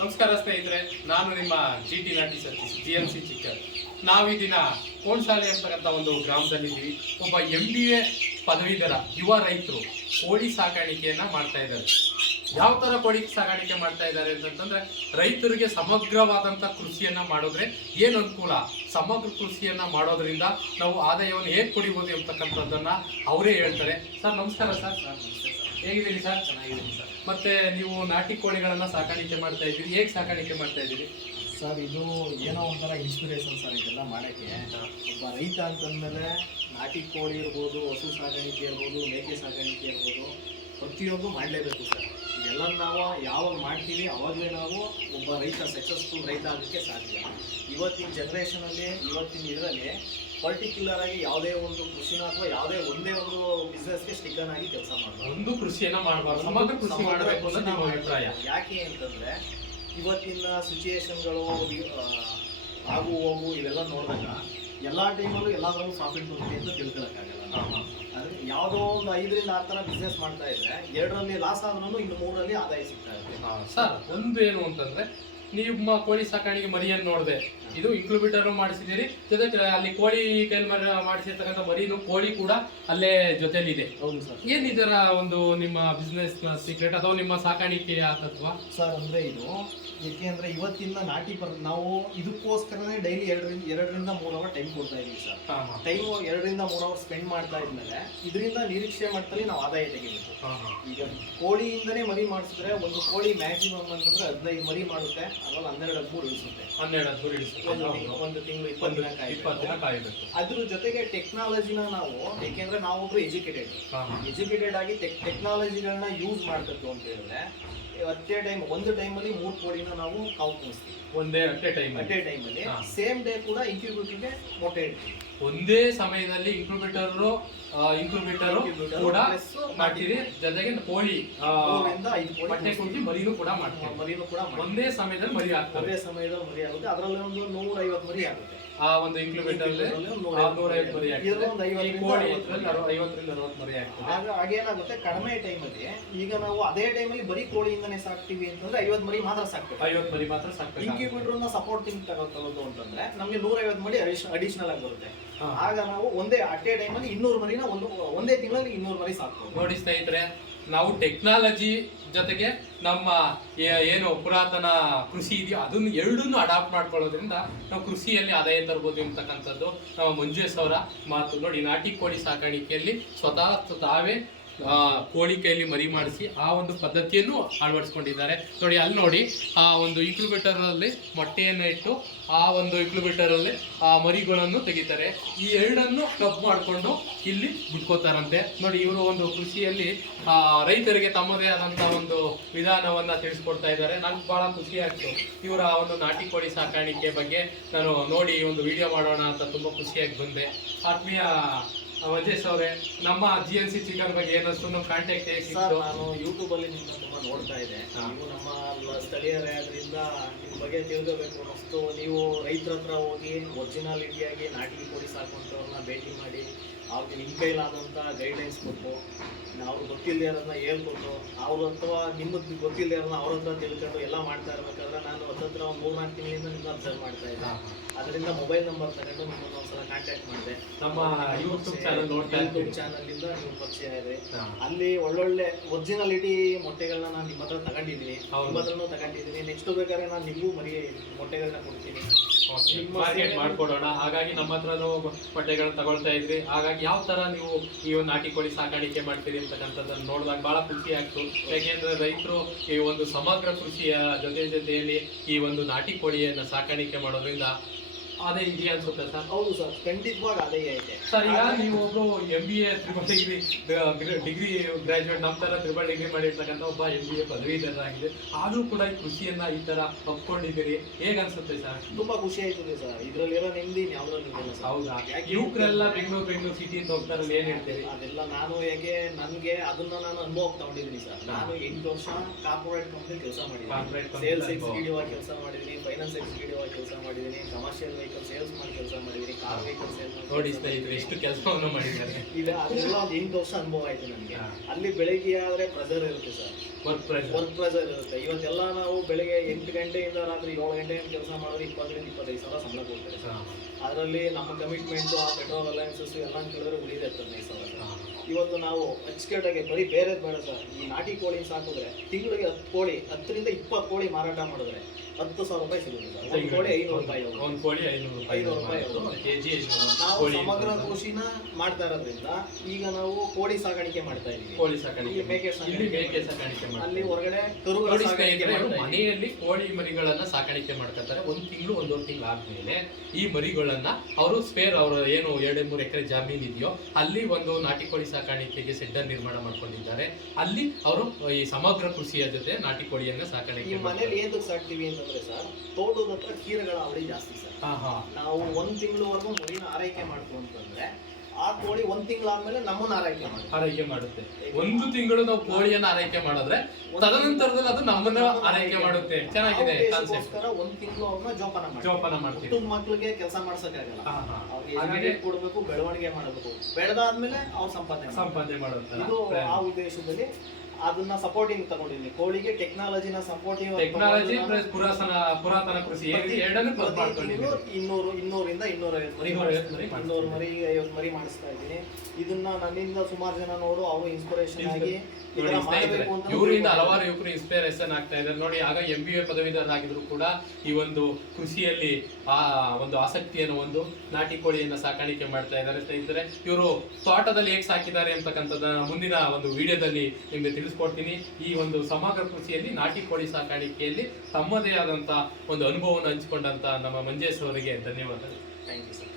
ನಮಸ್ಕಾರ ಸ್ನೇಹಿತರೆ, ನಾನು ನಿಮ್ಮ GT ನಾಟಿ ಸತೀಶ್ GMC ಚಿಕ್ಕರ್. ನಾವು ಈ ದಿನ ಕೋಣಸಾಲೆ ಅಂತಕ್ಕಂಥ ಒಂದು ಗ್ರಾಮದಲ್ಲಿದ್ದೀವಿ. ಒಬ್ಬ MBA ಪದವೀಧರ ಯುವ ರೈತರು ಕೋಳಿ ಸಾಕಾಣಿಕೆಯನ್ನ ಮಾಡ್ತಾ ಇದ್ದಾರೆ. ಯಾವ ತರ ಕೋಳಿ ಸಾಕಾಣಿಕೆ ಮಾಡ್ತಾ ಇದ್ದಾರೆ ಅಂತಂದ್ರೆ, ರೈತರಿಗೆ ಸಮಗ್ರವಾದಂಥ ಕೃಷಿಯನ್ನ ಮಾಡಿದ್ರೆ ಏನು ಅನುಕೂಲ, ಸಮಗ್ರ ಕೃಷಿಯನ್ನ ಮಾಡೋದ್ರಿಂದ ನಾವು ಆದಾಯವನ್ನು ಹೇಗೆ ಪಡಿಬೋದು ಅಂತಕ್ಕಂಥದ್ದನ್ನ ಅವರೇ ಹೇಳ್ತಾರೆ. ಸರ್ ನಮಸ್ಕಾರ. ಸರ್ ಹೇಗಿದ್ದೀರಿ ಸರ್? ಚೆನ್ನಾಗಿದ್ದೀನಿ ಸರ್. ಮತ್ತೆ ನೀವು ನಾಟಿ ಕೋಳಿಗಳನ್ನ ಸಾಕಾಣಿಕೆ ಮಾಡ್ತಾ ಇದ್ದೀರಿ, ಹೇಗೆ ಸಾಕಾಣಿಕೆ ಮಾಡ್ತಾ ಇದ್ದೀರಿ ಸರ್? ಇದು ಏನೋ ಒಂಥರ ಇನ್ಸ್ಪಿರೇಷನ್ ಸರ್ ಇದೆಲ್ಲ ಮಾಡೋಕ್ಕೆ. ಒಬ್ಬ ರೈತ ಅಂತಂದಮೇಲೆ ನಾಟಿ ಕೋಳಿ ಇರ್ಬೋದು, ಹಸು ಸಾಕಾಣಿಕೆ ಇರ್ಬೋದು, ಮೇಕೆ ಸಾಕಾಣಿಕೆ ಇರ್ಬೋದು, ಪ್ರತಿಯೊಂದು ಮಾಡಲೇಬೇಕು ಸರ್. ಇದೆಲ್ಲ ನಾವು ಯಾವಾಗ ಮಾಡ್ತೀವಿ ಅವಾಗಲೇ ನಾವು ಒಬ್ಬ ರೈತ ಸಕ್ಸಸ್ಫುಲ್ ರೈತ ಆಗೋಕ್ಕೆ ಸಾಧ್ಯ. ಇವತ್ತಿನ ಜನ್ರೇಷನಲ್ಲಿ, ಇವತ್ತಿನ ಇದರಲ್ಲಿ ಪರ್ಟಿಕ್ಯುಲರ್ ಆಗಿ ಯಾವುದೇ ಒಂದು ಕೃಷಿನ ಅಥವಾ ಯಾವುದೇ ಒಂದೇ ಒಂದು ಬಿಸ್ನೆಸ್ಗೆ ಸ್ಟಿಕನ್ ಆಗಿ ಕೆಲಸ ಮಾಡಬಾರ್ದು. ಒಂದು ಕೃಷಿಯನ್ನ ಮಾಡಬಾರ್ದು, ಸಮಗ್ರ ಕೃಷಿ ಮಾಡಬೇಕು ಅಂತ ನಿಮ್ಮ ಅಭಿಪ್ರಾಯ. ಯಾಕೆ ಅಂತಂದ್ರೆ ಇವತ್ತಿನ ಸಿಚುಯೇಷನ್ಗಳು ಆಗು ಹೋಗು ಇವೆಲ್ಲ ನೋಡಿದಾಗ ಎಲ್ಲ ಟೈಮಲ್ಲೂ ಎಲ್ಲಾದ್ರೂ ಪ್ರಾಫಿಟ್ ಬರುತ್ತೆ ಅಂತ ತಿಳ್ಕೊಳಕ್ಕಾಗಲ್ಲ. ಆದರೆ ಯಾವುದೋ ಒಂದು 5ರಿಂದ 6 ಥರ ಬಿಸ್ನೆಸ್ ಮಾಡ್ತಾ ಇದ್ರೆ 2ರಲ್ಲಿ ಲಾಸ್ ಆದ್ರೂ ಇನ್ನು 3ರಲ್ಲಿ ಆದಾಯ ಸಿಗ್ತಾ ಇರುತ್ತೆ. ಸರ್ ಒಂದು ಏನು ಅಂತಂದ್ರೆ, ನಿಮ್ಮ ಕೋಳಿ ಸಾಕಾಣಿಕೆ ಮರಿಯನ್ನು ನೋಡಿದೆ, ಇದು ಇನ್ಕ್ಯುಬೇಟರ್ ಮಾಡಿಸಿದ್ದೀರಿ, ಜೊತೆಗೆ ಅಲ್ಲಿ ಕೋಳಿ ಕೈಲಿ ಮಾಡಿಸಿರ್ತಕ್ಕಂಥ ಮರಿನು ಕೋಳಿ ಕೂಡ ಅಲ್ಲೇ ಜೊತೆಲಿದೆ. ಹೌದು ಸರ್. ಏನ್ ಇದರ ಒಂದು ನಿಮ್ಮ ಬಿಸ್ನೆಸ್ ಸೀಕ್ರೆಟ್ ಅಥವಾ ನಿಮ್ಮ ಸಾಕಾಣಿಕೆಯ ತತ್ವ ಸರ್? ಅಂದ್ರೆ ಇದು ಏಕೆಂದ್ರೆ ಇವತ್ತಿನ ನಾಟಿ ನಾವು ಇದಕ್ಕೋಸ್ಕರನೇ ಡೈಲಿ 2ರಿಂದ 3 ಅವರ್ ಟೈಮ್ ಕೊಡ್ತಾ ಇದೀವಿ ಸರ್. ಟೈಮ್ 2ರಿಂದ 3 ಅವರ್ ಸ್ಪೆಂಡ್ ಮಾಡ್ತಾ ಇದ್ಮೇಲೆ ಇದರಿಂದ ನಿರೀಕ್ಷೆ ಮಟ್ಟದಲ್ಲಿ ನಾವು ಆದಾಯ ತೆಗಿಬೇಕು. ಈಗ ಕೋಳಿಯಿಂದನೇ ಮರಿ ಮಾಡಿಸಿದ್ರೆ ಒಂದು ಕೋಳಿ ಮ್ಯಾಕ್ಸಿಮಮ್ ಅಂತಂದ್ರೆ 15 ಮರಿ ಮಾಡುತ್ತೆ, ಅದ್ರಲ್ಲಿ 12-13 ಇಳಿಸುತ್ತೆ. 12 ಇಳಿಸುತ್ತೆ. ಒಂದು ತಿಂಗಳು 20 ದಿನ ಕಾಯಬೇಕು. ಅದ್ರ ಜೊತೆಗೆ ಟೆಕ್ನಾಲಜಿನ ನಾವು, ಏಕೆಂದ್ರೆ ನಾವೊಬ್ರು ಎಜುಕೇಟೆಡ್ ಆಗಿ ಟೆಕ್ನಾಲಜಿಗಳನ್ನ ಯೂಸ್ ಮಾಡ್ಬೇಕು ಅಂತ ಹೇಳಿದ್ರೆ ಒಂದು ಟೈಮಲ್ಲಿ 3 ಕೋಳಿನ ನಾವು ಕಾವು ಕುಣಿಸ್ತೀವಿ. ಒಂದೇ ಅಟ್ಟೆ ಟೈಮಲ್ಲಿ ಸೇಮ್ ಡೇ ಕೂಡ ಇನ್ಕ್ಯುಬೇಟರ್ಗೆ ಮೊಟ್ಟೆ ಇಡ್ತೀವಿ. ಒಂದೇ ಸಮಯದಲ್ಲಿ ಇನ್ಕ್ಯುಬೇಟರ್ ಕೂಡ ಮಾಡ್ತೀರಿ, ಜೊತೆಗೆ ಕೋಳಿ 5 ಕೋಳಿ ಮೊಟ್ಟೆ ಕುಡಿಸಿ ಮರಿನೂ ಕೂಡ ಮಾಡ್ತೀವಿ. ಒಂದೇ ಸಮಯದಲ್ಲಿ ಮರಿ ಆಗ್ತದೆ. ಅದರಲ್ಲಿ ಒಂದು 150 ಮರಿ ಆಗುತ್ತೆ. ಆ ಒಂದು ಇನ್ಕ್ಯುಬೇಟರ್ 150 ಮರಿ ಆಗ್ತದೆ. ಕೋಳಿ 50ರಿಂದ 60 ಮರಿ ಆಗ್ತದೆ. ಹಾಗೇನಾಗುತ್ತೆ, ಕಡಿಮೆ ಟೈಮಲ್ಲಿ ಈಗ ನಾವು ಅದೇ ಟೈಮಲ್ಲಿ ಬರೀ ಕೋಳಿಯಿಂದನೇ ಸಾಕ್ತಿವಿ ಅಂತಂದ್ರೆ 50 ಮರಿ ಮಾತ್ರ ಸಾಕ್ಬೇಕು. 50 ಮರಿ ಮಾತ್ರ ಸಾಕ್ಬೇಕು. ಇನ್ಕ್ಯುಬೇಟರ್ ಸಪೋರ್ಟಿಂಗ್ ತಗೊಳ್ಳೋದು ಅಂತಂದ್ರೆ ನಮಗೆ 150 ಮರಿ ಅಡಿಷನಲ್ ಆಗಿ ಬರುತ್ತೆ. ಆಗ ನಾವು ಒಂದೇ ಅಟ್ಟೆ ಟೈಮಲ್ಲಿ 200 ಮರಿನ ಒಂದೇ ತಿಂಗಳಲ್ಲಿ 200 ಮರಿ ಸಾಕ್ಬೋದು. ನೋಡಿ ಸ್ನೇಹಿತರೆ, ನಾವು ಟೆಕ್ನಾಲಜಿ ಜೊತೆಗೆ ನಮ್ಮ ಏನು ಪುರಾತನ ಕೃಷಿ ಇದೆಯೋ ಅದನ್ನು ಎರಡನ್ನೂ ಅಡಾಪ್ಟ್ ಮಾಡ್ಕೊಳ್ಳೋದ್ರಿಂದ ನಾವು ಕೃಷಿಯಲ್ಲಿ ಆದಾಯ ತರ್ಬೋದು ಅಂತಕ್ಕಂಥದ್ದು ನಮ್ಮ ಮಂಜುಸ್ ಅವರ ಮಾತು. ನೋಡಿ, ನಾಟಿ ಕೋಳಿ ಸಾಕಾಣಿಕೆಯಲ್ಲಿ ಸ್ವತಃ ತಾವೇ ಕೋಳಿ ಕೈಯಲ್ಲಿ ಮರಿ ಮಾಡಿಸಿ ಆ ಒಂದು ಪದ್ಧತಿಯನ್ನು ಅಳವಡಿಸ್ಕೊಂಡಿದ್ದಾರೆ. ನೋಡಿ, ಅಲ್ಲಿ ನೋಡಿ, ಆ ಒಂದು ಇನ್ಕ್ಯುಬೇಟರಲ್ಲಿ ಮೊಟ್ಟೆಯನ್ನು ಇಟ್ಟು ಆ ಒಂದು ಇನ್ಕ್ಯುಬೇಟರಲ್ಲಿ ಆ ಮರಿಗಳನ್ನು ತೆಗಿತಾರೆ. ಈ ಎರಡನ್ನು ಕಪ್ ಮಾಡಿಕೊಂಡು ಇಲ್ಲಿ ಬಿಟ್ಕೋತಾರಂತೆ. ನೋಡಿ, ಇವರು ಒಂದು ಕೃಷಿಯಲ್ಲಿ ರೈತರಿಗೆ ತಮ್ಮದೇ ಆದಂಥ ಒಂದು ವಿಧಾನವನ್ನು ತಿಳಿಸ್ಕೊಡ್ತಾ ಇದ್ದಾರೆ. ನನಗೆ ಭಾಳ ಖುಷಿ ಆಯಿತು ಇವರ ಒಂದು ನಾಟಿ ಕೋಳಿ ಸಾಕಾಣಿಕೆ ಬಗ್ಗೆ ನಾನು ನೋಡಿ ಒಂದು ವಿಡಿಯೋ ಮಾಡೋಣ ಅಂತ ತುಂಬ ಖುಷಿಯಾಗಿ ಬಂದೆ. ಆತ್ಮೀಯ ಮಂಜೇಶ್ ಅವರೇ, ನಮ್ಮ GMC ಚಿಕನ್ ಬಗ್ಗೆ ಏನಷ್ಟು ನಮ್ಮ ಕಾಂಟ್ಯಾಕ್ಟ್ ಹೇಗೆ ಸಿಕ್ತು? ನಾನು ಯೂಟ್ಯೂಬಲ್ಲಿ ನಿಮ್ಮನ್ನ ತುಂಬ ನೋಡ್ತಾ ಇದ್ದೆ. ನೀವು ನಮ್ಮ ಸ್ಥಳೀಯರೇ ಆದ್ರಿಂದ ನಿಮ್ಮ ಬಗ್ಗೆ ತಿಳ್ಕೋಬೇಕು ಅನ್ನಿಸ್ತು. ನೀವು ರೈತರ ಹತ್ರ ಹೋಗಿ ಒರಿಜಿನಾಲಿಟಿಯಾಗಿ ನಾಟಿ ಕೋಳಿ ಸಾಕುವಂಥವ್ರನ್ನ ಭೇಟಿ ಮಾಡಿ ಅವ್ರಿಗೆ ನಿಮ್ಮ ಕೈಲಾದಂಥ ಗೈಡ್ಲೈನ್ಸ್ ಕೊಟ್ಟು, ಅವ್ರು ಗೊತ್ತಿಲ್ಲದೆ ಇರೋದನ್ನ ಹೇಳ್ಕೊಟ್ಟು, ಅವರು ಅಥವಾ ನಿಮಗೆ ಗೊತ್ತಿಲ್ಲದೆ ಇರೋದನ್ನ ಅವ್ರ ಹತ್ರ ತಿಳ್ಕೊಂಡು ಎಲ್ಲ ಮಾಡ್ತಾ ಇರ್ಬೇಕಾದ್ರೆ ನಾನು ಹತ್ತತ್ರ ಒಂದು 3-4 ತಿಂಗಳಿಂದ ನಿಮ್ಮನ್ನ ಅಬ್ಸರ್ವ್ ಮಾಡ್ತಾ ಇದ್ದೆ. ಅದರಿಂದ ಮೊಬೈಲ್ ನಂಬರ್ ತಗೊಂಡು ನಿಮ್ಮನ್ನು ಒಂದ್ಸಲ ಕಾಂಟ್ಯಾಕ್ಟ್ ಮಾಡಿದೆ. ನಮ್ಮ ಯೂಟ್ಯೂಬ್ ಚಾನಲಿಂದ ನೀವು ಪರಿಚಯ ಇದೆ. ಅಲ್ಲಿ ಒಳ್ಳೊಳ್ಳೆ ಒರಿಜಿನಾಲಿಟಿ ಮೊಟ್ಟೆಗಳನ್ನ ನಾನು ನಿಮ್ಮ ಹತ್ರ ತಗೊಂಡಿದ್ದೀನಿ, ನಿಮ್ಮ ಹತ್ರನೂ ತಗೊಂಡಿದ್ದೀನಿ. ನೆಕ್ಸ್ಟ್ ಬೇಕಾದ್ರೆ ನಾನು ನಿಮಗೂ ಮರಿ ಮೊಟ್ಟೆಗಳನ್ನ ಕೊಡ್ತೀನಿ, ಮಾರ್ಕೆಟ್ ಮಾಡ್ಕೊಡೋಣ. ಹಾಗಾಗಿ ನಮ್ಮ ಹತ್ರನೂ ಮೊಟ್ಟೆಗಳನ್ನ ತಗೊಳ್ತಾ ಇದ್ರಿ. ಹಾಗಾಗಿ ಯಾವ ತರ ನೀವು ಈ ಒಂದು ನಾಟಿ ಕೋಳಿ ಸಾಕಾಣಿಕೆ ಮಾಡ್ತೀರಿ ಅಂತಕ್ಕಂಥದ್ದನ್ನು ನೋಡಿದಾಗ ಬಹಳ ಖುಷಿ ಆಗ್ತು. ಯಾಕೆಂದ್ರೆ ರೈತರು ಈ ಒಂದು ಸಮಗ್ರ ಕೃಷಿಯ ಜೊತೆಯಲ್ಲಿ ಈ ಒಂದು ನಾಟಿ ಕೋಳಿಯನ್ನು ಸಾಕಾಣಿಕೆ ಮಾಡೋದ್ರಿಂದ ಅದೇ ಇದೆಯಾ ಅನ್ಸುತ್ತೆ ಸರ್? ಹೌದು ಸರ್, ಖಂಡಿತವಾಗಿ ಅದೇ ಇದೆ ಸರ್. ಈಗ ನೀವು ಒಬ್ರು MBA ಡಿಗ್ರಿ ಗ್ರಾಜುಯೇಟ್, ನಮ್ಮ ತರ ತ್ರಿಬಲ್ ಡಿಗ್ರಿ ಮಾಡಿರ್ತಕ್ಕಂಥ ಒಬ್ಬ MBA ಪದವೀಧರರಾಗಿದೆ. ಆದ್ರೂ ಕೂಡ ಈ ಕೃಷಿಯನ್ನ ಈ ತರ ಒಪ್ಕೊಂಡಿದ್ದೀರಿ, ಹೇಗ ಅನ್ಸುತ್ತೆ ಸರ್? ತುಂಬಾ ಖುಷಿ ಆಯ್ತದೆ ಸರ್. ಇದ್ರಲ್ಲಿರೋ ನೆಮ್ಮದಿ ಯಾವ್ದ್ರಲ್ಲಿ ಇಲ್ಲ ಸರ್. ಹೌದಾ? ಯುವಕರೆಲ್ಲ ಬೆಂಗಳೂರು ಸಿಟಿ ಅಂತ ಹೋಗ್ತಾರಲ್ಲ, ಏನ್ ಹೇಳ್ತೀರಿ? ಅದೆಲ್ಲ ನಾನು ಹೇಗೆ ನನಗೆ ಅದನ್ನ ನಾನು ಅನುಭವ ತಗೊಂಡಿದ್ದೀನಿ ಸರ್. ನಾನು 8 ವರ್ಷ ಕಾರ್ಪೊರೇಟ್ ಕಂಪನಿ ಕೆಲಸ ಮಾಡಿದ್ದೀನಿ. ಸೇಲ್ಸ್ ಎಕ್ಸಿಕ್ಯೂಟಿವ್ ಆಗಿ ಕೆಲಸ ಮಾಡಿದ್ದೀನಿ, ಫೈನಾನ್ಸ್ ಎಕ್ಸಿಕ್ಯೂಟಿವ್ ಆಗಿ ಕೆಲಸ ಮಾಡಿದ್ದೀನಿ, ಕಮರ್ಷಿಯಲ್ ಸೇಲ್ಸ್ ಮಾಡಿ ಕೆಲಸ ಮಾಡಿದ್ದೀನಿ, ಕಾರ್ ವೆಹಿಕಲ್ ಸೇಲ್ಸ್ ನೋಡಿ ಸ್ನೇಹಿತರೆ, ಎಷ್ಟು ಕೆಲಸವನ್ನು ಮಾಡಿದ್ದಾರೆ. ಇಲ್ಲ, ಅದೆಲ್ಲ ಒಂದು 8 ವರ್ಷ ಅನುಭವ ಆಯ್ತು ನನಗೆ. ಅಲ್ಲಿ ಬೆಳಗ್ಗೆ ಆದ್ರೆ ಪ್ರೆಸರ್ ಇರುತ್ತೆ ಸರ್. ವರ್ಕ್ ಪ್ರೆಷರ್ ಇರುತ್ತೆ. ಇವತ್ತೆಲ್ಲ ನಾವು ಬೆಳಿಗ್ಗೆ 8 ಗಂಟೆಯಿಂದ ರಾತ್ರಿ 7 ಗಂಟೆಗೆ ಕೆಲಸ ಮಾಡಿದ್ರೆ 20-25 ಸಾವಿರ ಸಂಬಳ ಕೊಡ್ತಾರೆ. ಅದರಲ್ಲಿ ನಮ್ಮ ಕಮಿಟ್ಮೆಂಟು, ಆ ಪೆಟ್ರೋಲ್ ಅಲಯನ್ಸಸ್ ಎಲ್ಲ ಕೇಳಿದ್ರೆ ಉಳಿದೆ 15 ಸಾವಿರ. ಇವತ್ತು ನಾವು ಅಚ್ಚುಕಟ್ಟಾಗಿ ಬರೀ ಬೇರೆ ಬೇಡ ಸರ್, ಈ ನಾಟಿ ಕೋಳಿ ಸಾಕಿದ್ರೆ ತಿಂಗಳಿಗೆ 10 ಕೋಳಿ, 10ರಿಂದ 20 ಕೋಳಿ ಮಾರಾಟ ಮಾಡಿದ್ರೆ 10,000 ರೂಪಾಯಿ ಸಿಗುತ್ತೆ. ಒಂದು ಕೋಳಿ 500 ರೂಪಾಯಿ. ಒಂದು ಕೋಳಿ 500 ರೂಪಾಯಿ ಕೆಜಿ. ನಾವು ಸಮಗ್ರ ಕೃಷಿನ ಮಾಡ್ತಾ ಇರೋದ್ರಿಂದ ಈಗ ನಾವು ಕೋಳಿ ಸಾಕಾಣಿಕೆ ಮಾಡ್ತಾ ಇದೀವಿ. ಕೋಳಿ ಸಾಕಾಣಿಕೆ, ಮೇಕೆ ಮೇಕೆ ಸಾಕಾಣಿಕೆ ಅಲ್ಲಿ ಹೊರಗಡೆ ಕರುಗಳ ಸಾಕಾಣಿಕೆ ಮನೆಯಲ್ಲಿ ಕೋಳಿ ಮರಿಗಳನ್ನ ಸಾಕಾಣಿಕೆ ಮಾಡ್ತಾರೆ. 1 ತಿಂಗಳು 1.5 ತಿಂಗಳು ಆದ್ಮೇಲೆ ಈ ಮರಿಗಳನ್ನ ಅವರು ಸ್ಪೇರ್, ಅವರು ಏನು 2-3 ಎಕರೆ ಜಮೀನು ಇದೆಯೋ ಅಲ್ಲಿ ಒಂದು ನಾಟಿ ಕೋಳಿ ಸಾಕಾಣಿಕೆಗೆ ಸೆಡ್ ನಿರ್ಮಾಣ ಮಾಡ್ಕೊಂಡಿದ್ದಾರೆ. ಅಲ್ಲಿ ಅವರು ಈ ಸಮಗ್ರ ಕೃಷಿಯ ಜೊತೆ ನಾಟಿ ಕೋಳಿಯನ್ನ ಸಾಕಾಣಿಕೆ. ಈ ಮನೇಲಿ ಏನಕ್ಕೆ ಸಾಕ್ತಿವಿ ಅಂತಂದ್ರೆ ಸರ್, ತೋಟದ ಹತ್ರ ಕೀರಗಳ ಅವಳಿ ಜಾಸ್ತಿ ಸರ್. ನಾವು 1 ತಿಂಗಳವರೆಗೂ ಮರಿನ ಆರೈಕೆ ಮಾಡ್ತು ಅಂತಂದ್ರೆ ಆ ಕೋಳಿ 1 ತಿಂಗಳಾದ್ಮೇಲೆ ನಮ್ಮನ್ನ ಆರೈಕೆ ಮಾಡುತ್ತೆ. 1 ತಿಂಗಳು ನಾವು ಕೋಳಿಯನ್ನ ಆರೈಕೆ ಮಾಡಿದ್ರೆ ತದನಂತರದಲ್ಲಿ ಅದು ನಮ್ಮನ್ನ ಆರೈಕೆ ಮಾಡುತ್ತೆ. ಚೆನ್ನಾಗಿದೆ ಕಾನ್ಸೆಪ್ಟ್. 1 ತಿಂಗಳು ಅವ್ರನ್ನ ಜೋಪಾನ ಮಾಡ್ತೀವಿ. ಮಕ್ಳಿಗೆ ಕೆಲಸ ಮಾಡ್ಸಕ್ಕಾಗಲ್ಲ, ಅವ್ರಿಗೆ ಕೊಡ್ಬೇಕು, ಬೆಳವಣಿಗೆ ಮಾಡಬೇಕು. ಬೆಳೆದಾದ್ಮೇಲೆ ಅವ್ರು ಸಂಪಾದನೆ ಮಾಡುತ್ತೆ. ಇದು ಆ ಉದ್ದೇಶದಲ್ಲಿ ಅದನ್ನ ಸಪೋರ್ಟಿಂಗ್ ತಗೊಂಡಿದ್ದೀನಿ. ಕೋಳಿಗೆ ಟೆಕ್ನಾಲಜಿನ ಸಪೋರ್ಟಿಂಗ್, ಟೆಕ್ನಾಲಜಿ ಪ್ಲಸ್ ಪುರಾತನ ಕೃಷಿ ಎರಡನ್ನೂ 200ರಿಂದ 250 ಮರಿ ಮಾಡಿಸ್ತಾ ಇದ್ದೀನಿ. ಇದನ್ನ ನನ್ನಿಂದ ಸುಮಾರು ಜನ ನೋಡು ಅವರು ಇನ್ಸ್ಪಿರೇಷನ್ ಆಗಿ ಇವರಿಂದ ಹಲವಾರು ಯುವಕರು ಇನ್ಸ್ಪಿರೇಷನ್ ಆಗ್ತಾ ಇದ್ದಾರೆ ನೋಡಿ. ಆಗ MBA ಪದವೀಧರರಾಗಿದ್ರು ಕೂಡ ಈ ಒಂದು ಕೃಷಿಯಲ್ಲಿ ಒಂದು ಆಸಕ್ತಿಯನ್ನು ಒಂದು ನಾಟಿ ಕೋಳಿಯನ್ನ ಸಾಕಾಣಿಕೆ ಮಾಡ್ತಾ ಇದ್ದಾರೆ. ಸ್ನೇಹಿತರೆ, ಇವರು ತೋಟದಲ್ಲಿ ಹೇಗೆ ಸಾಕಿದ್ದಾರೆ ಅಂತಕ್ಕಂಥದ್ದನ್ನ ಮುಂದಿನ ಒಂದು ವಿಡಿಯೋದಲ್ಲಿ ನಿಮಗೆ ತಿಳಿಸ್ಕೊಡ್ತೀನಿ. ಈ ಒಂದು ಸಮಗ್ರ ಕೃಷಿಯಲ್ಲಿ ನಾಟಿ ಕೋಳಿ ಸಾಕಾಣಿಕೆಯಲ್ಲಿ ತಮ್ಮದೇ ಆದಂತ ಒಂದು ಅನುಭವವನ್ನು ಹಂಚಿಕೊಂಡಂತ ನಮ್ಮ ಮಂಜೇಶ್ ಅವರಿಗೆ ಧನ್ಯವಾದಗಳು. Thank you sir.